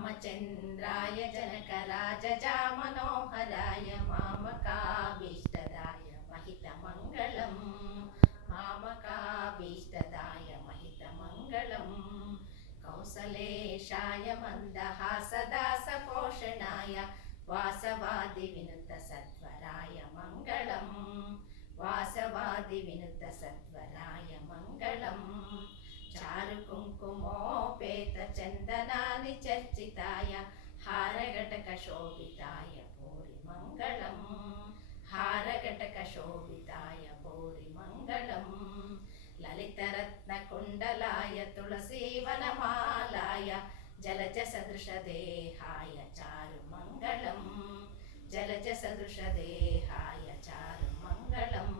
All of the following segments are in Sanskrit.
रामचन्द्राय जनकराजजामनोहराय मामकाभीष्टदाय महितमङ्गलम् मामकाभीष्टदाय महितमङ्गलम् कौसलेशाय मन्दहासदासपोषणाय वासवादिविनुतसत्वराय मङ्गलम् वासवादिविनुतसत्वराय मङ्गलम् चारुकुङ्कुमोपेतचन्दनानि चर्चिताय हारघटकशोभिताय भूरिमङ्गलम् हारघटकशोभिताय भूरिमङ्गलम् ललितरत्नकुण्डलाय तुलसीवनमालाय जलजसदृशदेहाय चारुमङ्गलम् जलजसदृशदेहाय चारुमङ्गलम्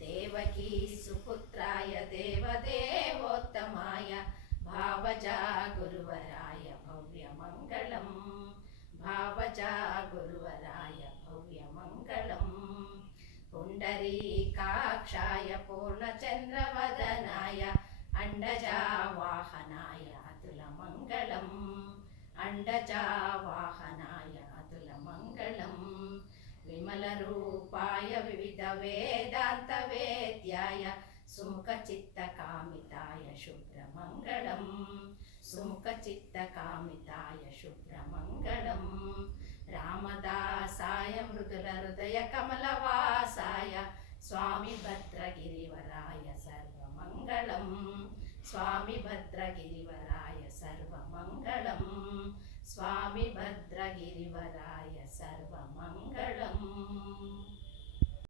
देवकी सुपुत्राय देवदेवोत्तमाय भावजा गुरुवराय भव्यमङ्गलम् भावजा गुरुवराय भव्यमङ्गलम् पुण्डरीकाक्षाय पूर्णचन्द्रवदनाय अण्डजावाहनाय अतुलमङ्गलम् अण्डजावाहनाय अतुलमङ्गलम् विमलरूपाय विविधवेदान्तवेद्याय सुमुखचित्तकामिताय शुभ्रमङ्गलम् सुमुखचित्तकामिताय शुभ्रमङ्गलम् रामदासाय मृदुलहृदयकमलवासाय स्वामी भद्रगिरिवराय सर्वमङ्गलम् स्वामी भद्रगिरिवराय सर्वमङ्गलम् स्वामी भद्रगिरिवराय सर्वमङ्गलम्।